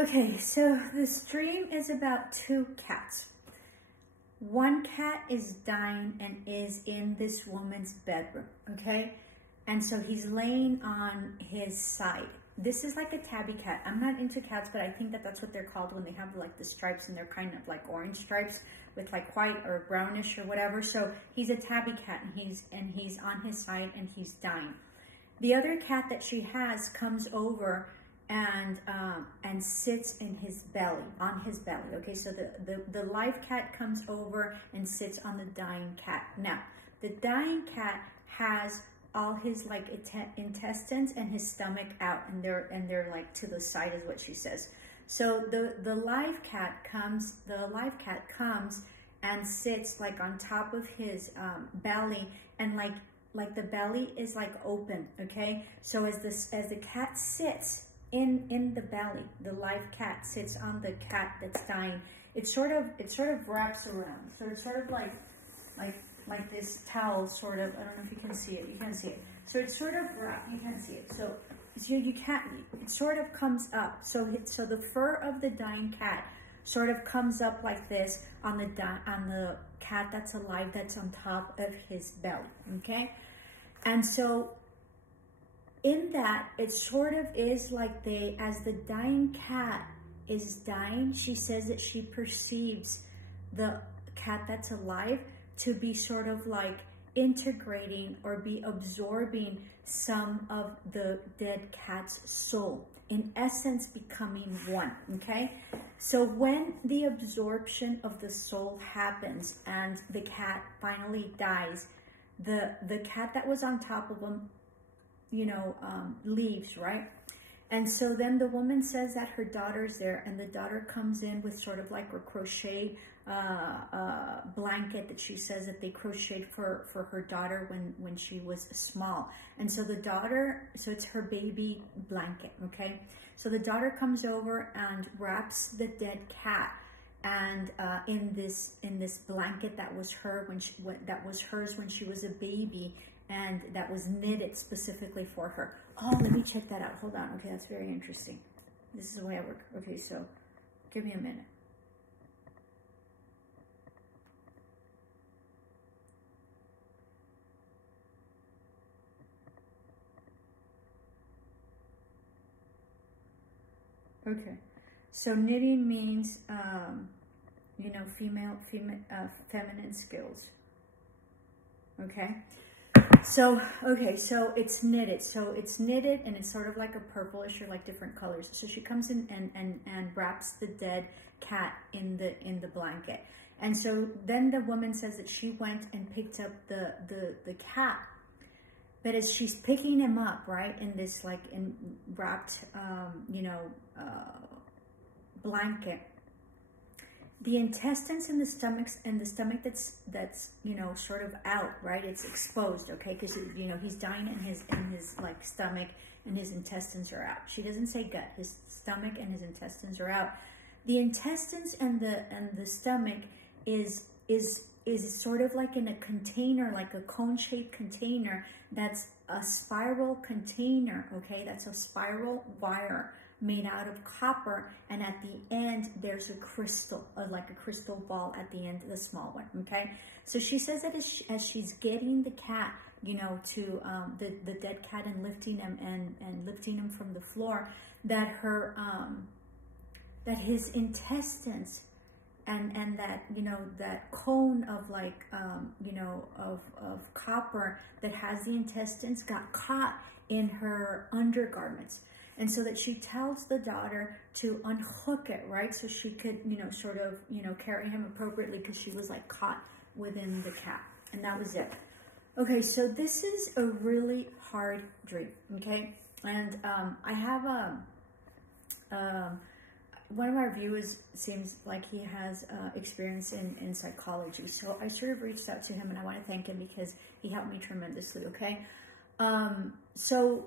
Okay, so this dream is about two cats. One cat is dying and is in this woman's bedroom, okay? And so he's laying on his side. This is like a tabby cat. I'm not into cats, but I think that that's what they're called when they have like the stripes, and they're kind of like orange stripes with like white or brownish or whatever. So he's a tabby cat, and he's on his side and he's dying. The other cat that she has comes over and sits in his belly, on his belly. Okay, so the live cat comes over and sits on the dying cat. Now, the dying cat has all his like intestines and his stomach out, and they're like to the side, is what she says. So the live cat comes and sits like on top of his belly, and like the belly is like open. Okay, so as the cat sits in the belly, the live cat sits on the cat that's dying. It sort of wraps around. So it's sort of like this towel, sort of. I don't know if you can see it. You can see it. So it's sort of wrapped. You can see it. So you can't. It sort of comes up. So the fur of the dying cat sort of comes up like this on the cat that's alive, that's on top of his belly. Okay, and so in that, it sort of is like as the dying cat is dying, she says that she perceives the cat that's alive to be sort of like integrating or be absorbing some of the dead cat's soul, in essence becoming one. Okay, so when the absorption of the soul happens and the cat finally dies, the cat that was on top of him, leaves, right? And so then the woman says that her daughter's there, and the daughter comes in with sort of like a crochet blanket that she says that they crocheted for her daughter when she was small. And so the daughter, so it's her baby blanket, okay? So the daughter comes over and wraps the dead cat and in this blanket that was hers when she was a baby, and that was knitted specifically for her. Oh, let me check that out. Hold on. Okay, that's very interesting. This is the way I work. Okay, so give me a minute. Okay, so knitting means, feminine skills. Okay. So, okay, so it's knitted. So it's knitted, and it's sort of like a purplish or like different colors. So she comes in and wraps the dead cat in the blanket. And so then the woman says that she went and picked up the cat. But as she's picking him up, right, in this like wrapped, blanket, the intestines and the stomach that's sort of out, right? It's exposed, okay? Because he's dying in his like stomach, and his intestines are out. She doesn't say gut. His stomach and his intestines are out. The intestines and the stomach is sort of like in a container, like a cone-shaped container. That's a spiral container, okay? That's a spiral wire made out of copper, and at the end there's a crystal, like a crystal ball at the end, the small one. Okay, so she says that as she's getting the cat, to the dead cat, and lifting him and lifting him from the floor, that her that his intestines and that that cone of like of copper that has the intestines got caught in her undergarments. And so that she tells the daughter to unhook it, right? So she could, sort of, carry him appropriately, because she was like caught within the cat. And that was it. Okay, so this is a really hard dream, okay? And I have one of our viewers seems like he has experience in psychology. So I sort of reached out to him, and I want to thank him because he helped me tremendously, okay? So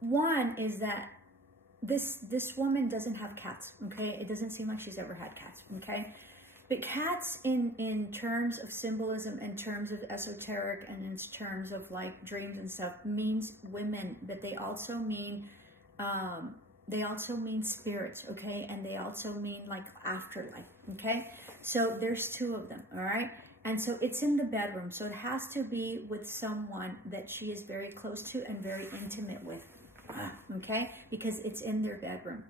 one is that this woman doesn't have cats, okay? It doesn't seem like she's ever had cats, okay? But cats in terms of symbolism, in terms of esoteric, and in terms of like dreams and stuff, means women, but they also mean they also mean spirits, okay? And they also mean like afterlife, okay? So there's two of them, all right? And so it's in the bedroom. So it has to be with someone that she is very close to and very intimate with, okay? Because it's in their bedroom.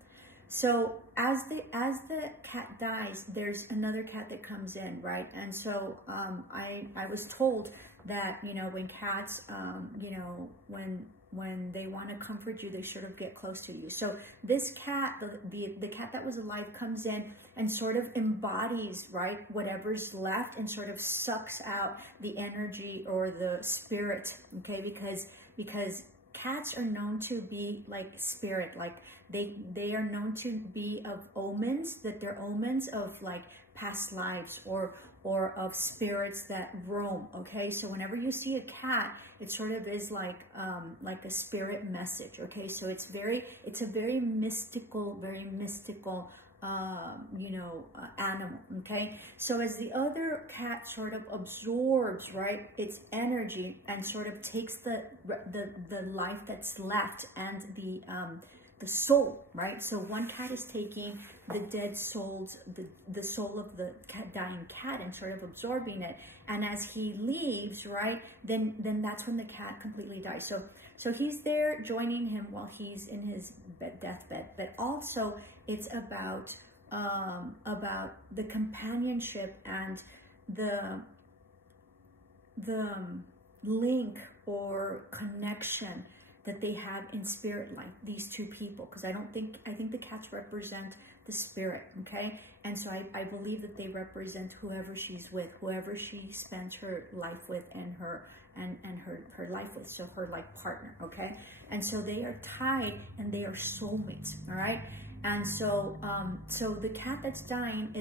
So as the cat dies, there's another cat that comes in, right? And so I was told that, you know, when cats, you know, when they want to comfort you, they sort of get close to you. So this cat, the cat that was alive, comes in and sort of embodies, right, whatever's left, and sort of sucks out the energy or the spirit, okay? Because cats are known to be like spirit, like they are known to be of omens, that they're omens of like past lives or of spirits that roam, okay? So whenever you see a cat, it sort of is like a spirit message, okay? So it's a very mystical, you know, animal, okay? So as the other cat sort of absorbs, right, its energy and sort of takes the life that's left and the soul, right? So one cat is taking the dead soul's, the soul of the dying cat and sort of absorbing it. And as he leaves, right, then that's when the cat completely dies. So he's there joining him while he's in his deathbed. But also it's about the companionship and the link or connection that they have in spirit life, these two people, because I think the cats represent the spirit, okay? And so I believe that they represent whoever she's with, whoever she spends her life with and her life with, so her like partner, okay? And so they are tied and they are soulmates, all right? And so so the cat that's dying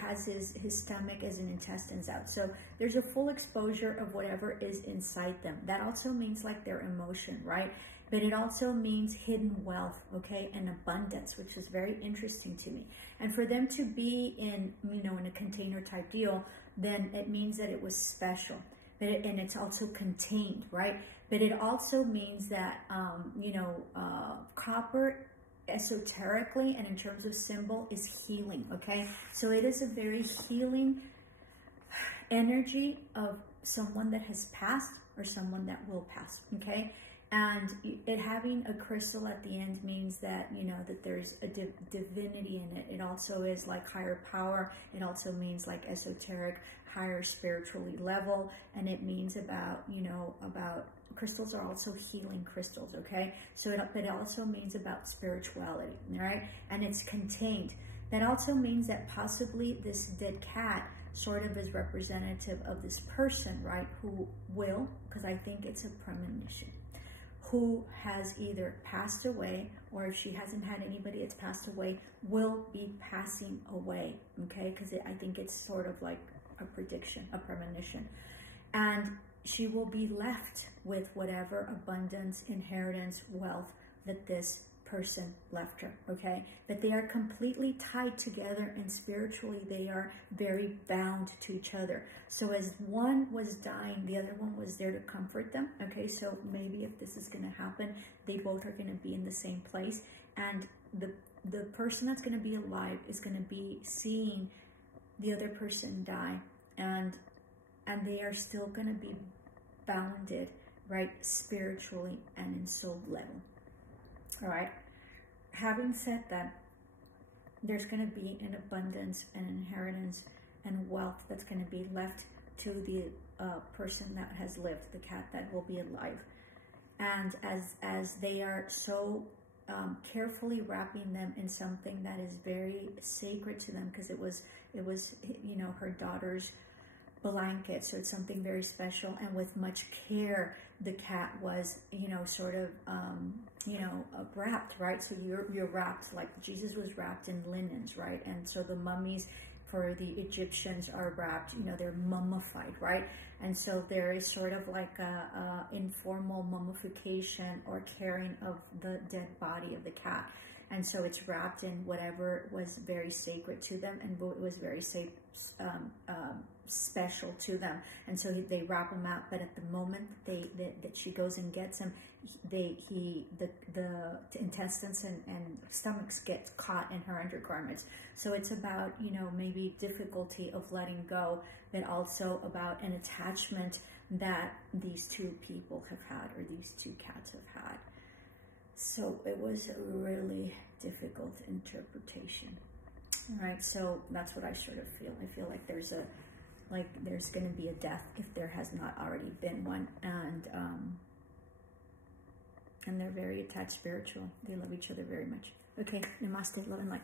has his stomach as an intestines out. So there's a full exposure of whatever is inside them. That also means like their emotion, right? But it also means hidden wealth, okay, and abundance, which is very interesting to me. And for them to be in, you know, in a container type deal, then it means that it was special. And it's also contained, right? But it also means that, you know, copper esoterically and in terms of symbol is healing, okay? So it is a very healing energy of someone that has passed or someone that will pass, okay? And it having a crystal at the end means that, you know, that there's a divinity in it. It also is like higher power. It also means like esoteric, higher spiritually level. And it means about, you know, about crystals are also healing crystals, okay? So it also means about spirituality, all right? And it's contained. That also means that possibly this dead cat sort of is representative of this person, right? Who will, because I think it's a premonition, who has either passed away, or if she hasn't had anybody that's passed away, will be passing away, okay? Because I think it's sort of like a prediction, a premonition. And she will be left with whatever abundance, inheritance, wealth that this person left her, okay? But they are completely tied together, and spiritually they are very bound to each other. So as one was dying, the other one was there to comfort them, okay? So maybe if this is going to happen, they both are going to be in the same place, and the person that's going to be alive is going to be seeing the other person die, and they are still going to be bounded, right, spiritually and in soul level. All right. Having said that, there's going to be an abundance and inheritance and wealth that's going to be left to the person that has lived, the cat that will be alive. And as they are so carefully wrapping them in something that is very sacred to them, because it was you know, her daughter's blanket, so it's something very special, and with much care the cat was, you know, sort of you know, wrapped, right? So you're wrapped like Jesus was wrapped in linens, right? And so the mummies for the Egyptians are wrapped, you know, they're mummified, right? And so there is sort of like a informal mummification or caring of the dead body of the cat. And so it's wrapped in whatever was very sacred to them, and it was very special to them. And so they wrap him out. But at the moment that she goes and gets him, the intestines and stomachs get caught in her undergarments. So it's about, you know, maybe difficulty of letting go, but also about an attachment that these two people have had, or these two cats have had. So it was a really difficult interpretation. All right, so that's what I sort of feel. I feel like there's going to be a death if there has not already been one, and they're very attached spiritual. They love each other very much. Okay, namaste, love and light.